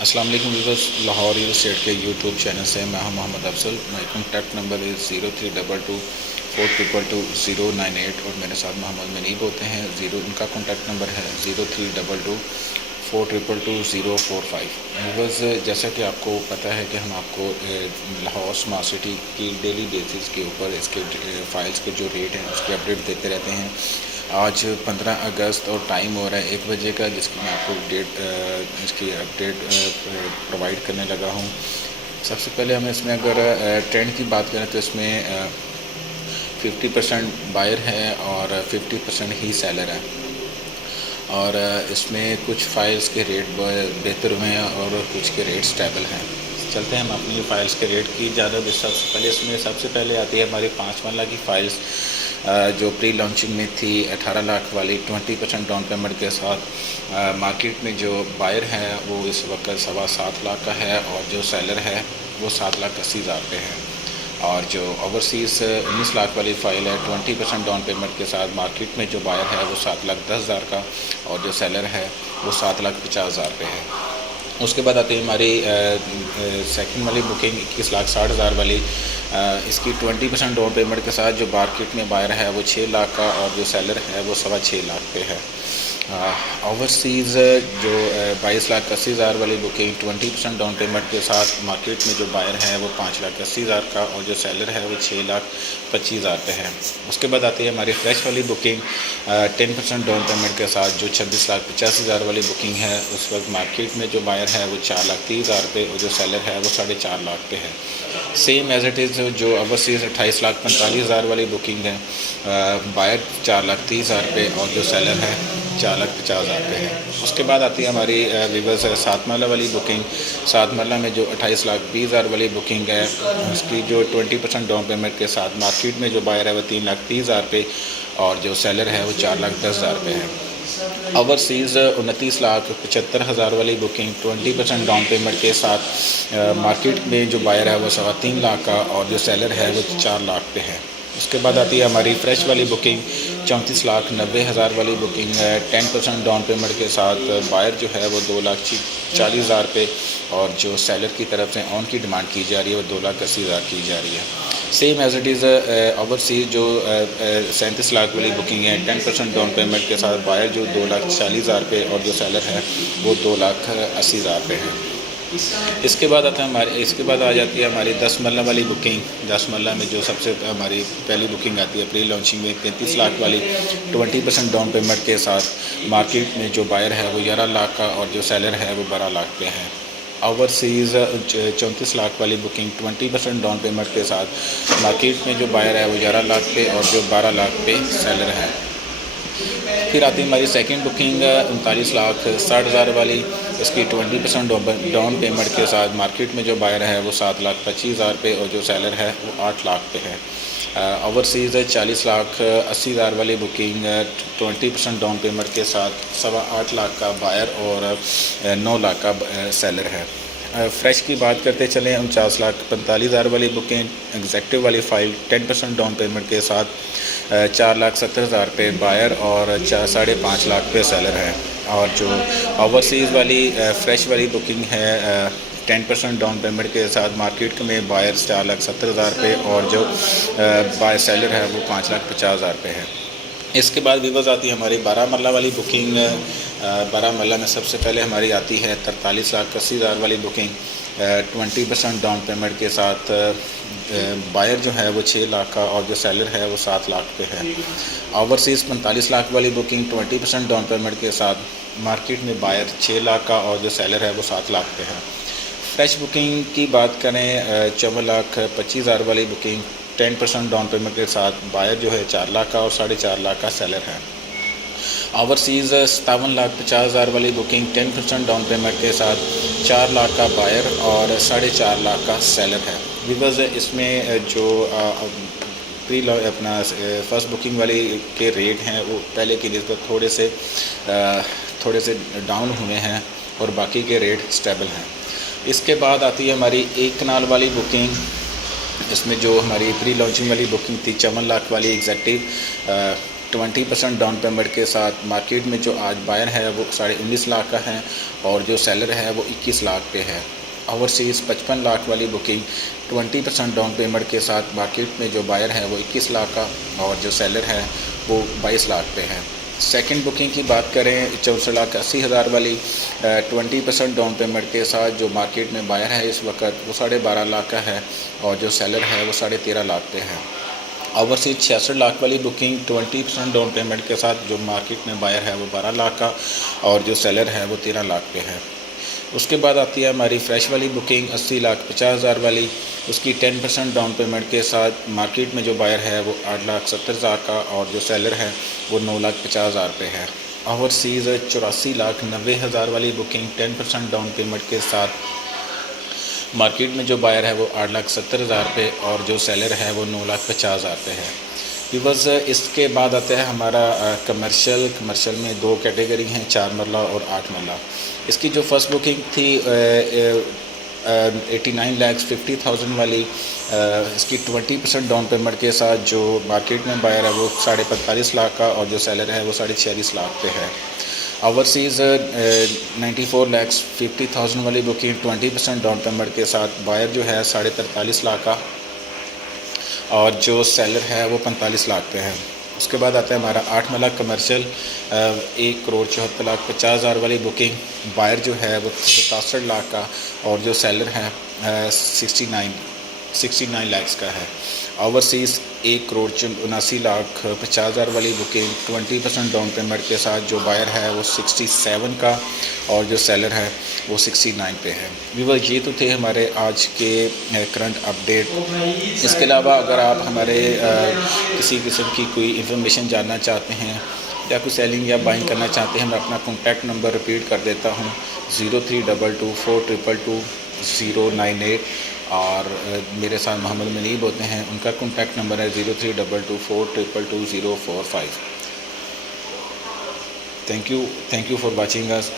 अस्सलाम वालेकुम viewers, Lahore real estate के यूट्यूब चैनल से मैं हूं Mohammad Afzal. My contact number is 0322 4222 098 और मेरे साथ मोहम्मद मनीब होते हैं। उनका कॉन्टैक्ट नंबर है 0322 4222 045। व्यूअर्स, जैसा कि आपको पता है कि हम आपको लाहौर स्मार्ट सिटी की डेली बेसिस के ऊपर इसके फ़ाइल्स के जो रेट हैं उसकी अपडेट देते रहते हैं। आज 15 अगस्त और टाइम हो रहा है 1 बजे का, जिसकी मैं आपको इसकी अपडेट प्रोवाइड करने लगा हूँ। सबसे पहले हम इसमें अगर ट्रेंड की बात करें तो इसमें 50% बायर है और 50% ही सेलर है। और इसमें कुछ फ़ाइल्स के रेट बेहतर हुए हैं और कुछ के रेट स्टेबल हैं। चलते हैं हम अपनी फ़ाइल्स के रेट की जानब। सबसे पहले आती है हमारी 5 मरला की फ़ाइल्स, जो प्री लॉन्चिंग में थी 18 लाख वाली 20% डाउन पेमेंट के साथ। मार्केट में जो बायर है वो इस वक्त 7.25 लाख का है और जो सेलर है वो 7,80,000 पे है। और जो ओवरसीज़ 19 लाख वाली फ़ाइल है 20% डाउन पेमेंट के साथ, मार्केट में जो बायर है वो 7,10,000 का और जो सेलर है वो 7,50,000 पे है। उसके बाद आती है हमारी सेकंड वाली बुकिंग 21,60,000 वाली। इसकी 20% डाउन पेमेंट के साथ जो मार्केट में बायर है वो 6 लाख का और जो सेलर है वो 6.25 लाख पे है। ओवरसीज़ जो 22,80,000 वाली बुकिंग 20% डाउन पेमेंट के साथ, मार्केट में जो बायर है वो 5,80,000 का और जो सेलर है वो 6,25,000 पे है। उसके बाद आती है हमारी फ्रेश वाली बुकिंग 10% डाउन पेमेंट के साथ, जो 26,85,000 वाली बुकिंग है। उस वक्त मार्केट में जो बायर है वो 4,30,000 पे और जो सेलर है वो 4.5 लाख पे है। सेम एज़ इट इज़ जो ओवरसीज़ 28,45,000 वाली बुकिंग है, बायर 4,30,000 पे और जो सेलर है 4,50,000 पे है। उसके बाद आती है हमारी व्यूअर्स 7 मरला वाली बुकिंग। 7 मरला में जो 28,20,000 वाली बुकिंग है, उसकी जो 20% डाउन पेमेंट के साथ, मार्केट में जो बायर है वो 3,30,000 पे और जो सेलर है वो 4,10,000 पे है। ओवरसीज़ 29,75,000 वाली बुकिंग 20% डाउन पेमेंट के साथ, मार्केट में जो बायर है वो 3.25 लाख का और जो सेलर है वो 4 लाख पे है। उसके बाद आती है हमारी फ्रेश वाली बुकिंग 34,90,000 वाली बुकिंग है 10% डाउन पेमेंट के साथ, बायर जो है वो 2,40,000 पे और जो सेलर की तरफ से ऑन की डिमांड की जा रही है वो 2,80,000 की जा रही है। Same as it is overseas जो 37 लाख वाली बुकिंग है 10% डाउन पेमेंट के साथ, बायर जो 2,40,000 पे और जो सेलर है वो 2,80,000 पे है। इसके बाद आ जाती है हमारी 10 मरला वाली बुकिंग। 10 मरला में जो सबसे हमारी पहली बुकिंग आती है प्री लॉन्चिंग में 33 लाख वाली 20% डाउन पेमेंट के साथ, मार्केट में जो बायर है वो 11 लाख का और जो सेलर है वो 12 लाख पे है। ओवरसीज़ 34 लाख वाली बुकिंग 20% डाउन पेमेंट के साथ, मार्केट में जो बायर है वो 11 लाख पे और जो 12 लाख पे सेलर है। फिर आती है हमारी सेकंड बुकिंग 39,60,000 वाली। इसकी 20% डाउन पेमेंट के साथ, मार्केट में जो बायर है वो 7,25,000 पे और जो सेलर है वो 8 लाख पे है। ओवरसीज़ 40,80,000 वाली बुकिंग 20% डाउन पेमेंट के साथ, 8.25 लाख का बायर और 9 लाख का सेलर है। फ़्रेश की बात करते चलें, 49,45,000 वाली बुकिंग एग्जेक्टिव वाली फ़ाइल 10% डाउन पेमेंट के साथ, 4,70,000 पे बायर और 5.5 लाख पे सेलर है। और जो ओवरसीज़ वाली फ़्रेश वाली बुकिंग है 10% डाउन पेमेंट के साथ, मार्केट में बायर 4,70,000 पे और जो बाय सेलर है वो 5,50,000 पे है। इसके बाद व्यूअर्स आती है हमारी 12 मरला वाली बुकिंग। 12 मरला में सबसे पहले हमारी आती है 43,80,000 वाली बुकिंग 20% डाउन पेमेंट के साथ, बायर जो है वो 6 लाख का और जो सेलर है वो 7 लाख पे है। ओवरसीज़ 45 लाख वाली बुकिंग 20% डाउन पेमेंट के साथ, मार्केट में बायर 6 लाख का और जो सेलर है वो 7 लाख पे है। फ्रेश बुकिंग की बात करें 54,25,000 वाली बुकिंग 10% डाउन पेमेंट के साथ, बायर जो है 4 लाख का और 4.5 लाख का सेलर है। ओवरसीज़ 57,50,000 वाली बुकिंग 10% डाउन पेमेंट के साथ, 4 लाख का बायर और 4.5 लाख का सेलर है। बिकॉज इसमें जो प्री अपना फर्स्ट बुकिंग वाली के रेट हैं वो पहले की निस्बत थोड़े से डाउन हुए हैं और बाकी के रेट स्टेबल हैं। इसके बाद आती है हमारी 1 कनाल वाली बुकिंग। इसमें जो हमारी प्री लॉन्चिंग वाली बुकिंग थी 54 लाख वाली एग्जैक्टिव 20% डाउन पेमेंट के साथ मार्केट में जो आज बायर है वो 19.5 लाख का है और जो सेलर है वो 21 लाख पे है। ओवरसीज़ 55 लाख वाली बुकिंग 20% डाउन पेमेंट के साथ मार्केट में जो बायर है वो 21 लाख का और जो सेलर है वो 22 लाख पे है। सेकंड बुकिंग की बात करें 64,80,000 वाली 20% डाउन पेमेंट के साथ जो मार्केट में बायर है इस वक्त वो 12.5 लाख का है और जो सेलर है वो 13.5 लाख पे है। ओवरसीज 66 लाख वाली बुकिंग 20% डाउन पेमेंट के साथ जो मार्केट में बायर है वो 12 लाख का और जो सेलर है वो 13 लाख पे है। उसके बाद आती है हमारी फ्रेश वाली बुकिंग 80,50,000 वाली, उसकी 10% डाउन पेमेंट के साथ मार्केट में जो बायर है वो 8,70,000 का और जो सेलर है वो 9,50,000 पे है। ओवरसीज़ 84,90,000 वाली बुकिंग 10% डाउन पेमेंट के साथ मार्केट में जो बायर है वो 8,70,000 पे और जो सेलर है वो 9,50,000 पे है। बस इसके बाद आता है हमारा कमर्शियल में 2 कैटेगरी हैं, 4 मरला और 8 मरला। इसकी जो फर्स्ट बुकिंग थी 89,50,000 वाली, इसकी 20% डाउन पेमेंट के साथ जो मार्केट में बायर है वो 45.5 लाख का और जो सेलर है वो 46.5 लाख पे है। ओवरसीज़ 94,50,000 वाली बुकिंग 20% डाउन पेमेंट के साथ बायर जो है 43.5 लाख का और जो सेलर है वो 45 लाख पे है। उसके बाद आता है हमारा 8 मरला कमर्शियल 1,74,50,000 वाली बुकिंग, बायर जो है वो 67 लाख का और जो सेलर है 69 लाख का है। ओवरसीज़ 1,79,50,000 वाली बुकिंग 20% डाउन पेमेंट के साथ जो बायर है वो 67 का और जो सेलर है वो 69 पे है। व्यूअर्स, ये तो थे हमारे आज के करंट अपडेट। इसके अलावा अगर आप हमारे किसी किस्म की कोई इन्फॉर्मेशन जानना चाहते हैं या कोई सेलिंग या बाइंग करना चाहते हैं, मैं अपना कॉन्टैक्ट नंबर रिपीट कर देता हूँ 0322422098 और मेरे साथ मोहम्मद मनीब होते हैं, उनका कॉन्टैक्ट नंबर है 0322422045। Thank you for watching us.